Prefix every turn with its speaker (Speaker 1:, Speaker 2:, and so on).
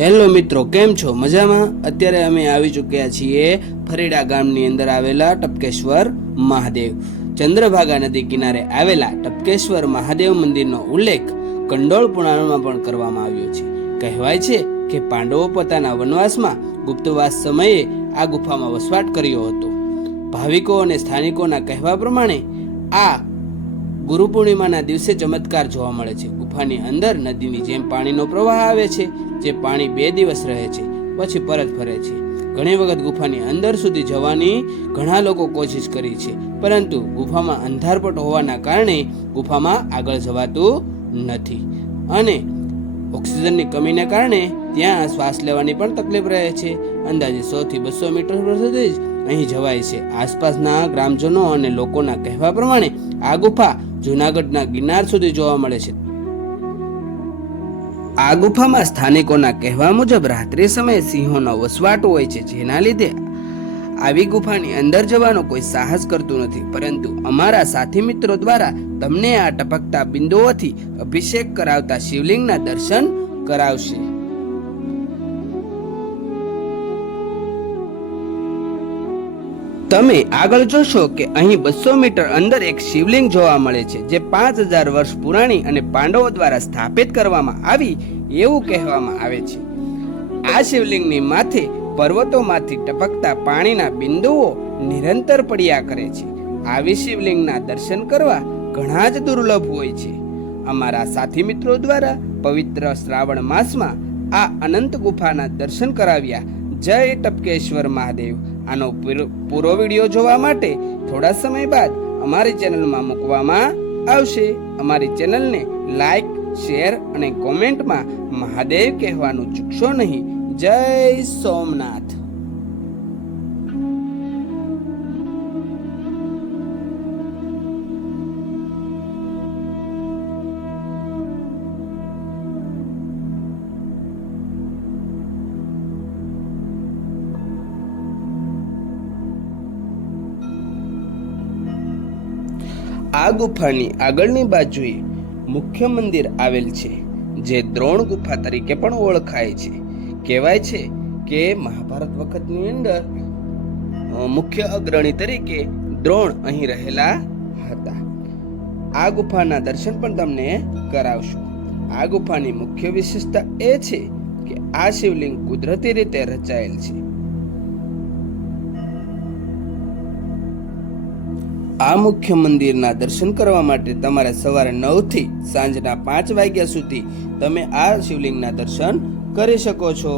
Speaker 1: Hello મિત્રો, કેમ છો? મજામાં? અત્યારે અમે આવી ચૂક્યા છીએ ફરીડા ગામની અંદર આવેલા ટપકેશ્વર મહાદેવ. ચંદ્રભાગા નદી કિનારે આવેલા ટપકેશ્વર મહાદેવ મંદિરનો ઉલ્લેખ કંડોળ પુરાણમાં પણ કરવામાં આવ્યો છે. કહેવાય છે કે પાંડવો પોતાના વનવાસમાં ગુપ્તવાસ સમયે આ ગુફામાં વસવાટ કર્યો હતો. ભાવિકો અને સ્થાનિકોના કહેવા પ્રમાણે આ ગુરુ પૂર્ણિમાના દિવસે ચમત્કાર જોવા મળે છે. ગુફાની અંદર નદીની જેમ પાણીનો પ્રવાહ આવે છે. જે પાણી બે દિવસ રહે છે, પછી પરત ફરે છે. ઘણી વખત ગુફાની અંદર સુધી જવાની ઘણા લોકો કોશિશ કરી છે, પરંતુ ગુફામાં અંધારપટ હોવાના કારણે ગુફામાં આગળ જવાતું નથી. અને ઓક્સિજનની કમીને કારણે ત્યાં શ્વાસ લેવાની પણ તકલીફ રહે છે. અંદાજે સોથી બસો મીટર સુધી જ અહીં જવાય છે. આસપાસના ગ્રામજનો અને લોકોના કહેવા પ્રમાણે આ ગુફા જૂનાગઢના ગિરનાર સુધી જોવા મળે છે. આ ગુફામાં સ્થાનિકોના કહેવા મુજબ રાત્રિ સમયે સિંહોનો વસવાટ હોય છે, જેના લીધે આવી ગુફાની અંદર જવાનો કોઈ સાહસ કરતું નથી. પરંતુ અમારા સાથી મિત્રો દ્વારા તમને આ ટપકતા બિંદુઓથી અભિષેક કરાવતા શિવલિંગના દર્શન કરાવશે. તમે આગળ જોશો કે અહીં બસો મીટર અંદર એક શિવલિંગ જોવા મળે છે, જે પાંચ હજાર વર્ષ પુરાણી અને પાંડવો દ્વારા સ્થાપિત કરવામાં આવી એવું કહેવામાં આવે છે. આ શિવલિંગની માથે પર્વતોમાંથી ટપકતા પાણીના બિંદુઓ નિરંતર પડ્યા કરે છે. આવી શિવલિંગના દર્શન કરવા ઘણા જ દુર્લભ હોય છે. અમારા સાથી મિત્રો દ્વારા પવિત્ર શ્રાવણ માસમાં આ અનંત ગુફાના દર્શન કરાવ્યા. જય ટપકેશ્વર મહાદેવ. આનો પૂરો- વીડિયો જોવા માટે થોડા સમય બાદ અમારી ચેનલમાં મૂકવામાં આવશે. અમારી ચેનલને લાઈક, શેર અને કોમેન્ટમાં મહાદેવ કહેવાનું ચૂકશો નહીં. જય સોમનાથ. આ ગુફાની આગળની બાજુએ મુખ્ય મંદિર આવેલ છે, જે દ્રોણ ગુફા તરીકે પણ ઓળખાય છે. કહેવાય છે કે મહાભારત વખતની અંદર મુખ્ય અગ્રણી તરીકે દ્રોણ અહીં રહેલા હતા. આ ગુફાના દર્શન પણ તમને કરાવશું. આ ગુફાની મુખ્ય વિશેષતા એ છે કે આ શિવલિંગ કુદરતી રીતે રચાયેલ છે. આ મુખ્ય મંદિરના દર્શન કરવા માટે તમારે સવારે નવથી સાંજના પાંચ વાગ્યા સુધી તમે આ શિવલિંગના દર્શન કરી શકો છો.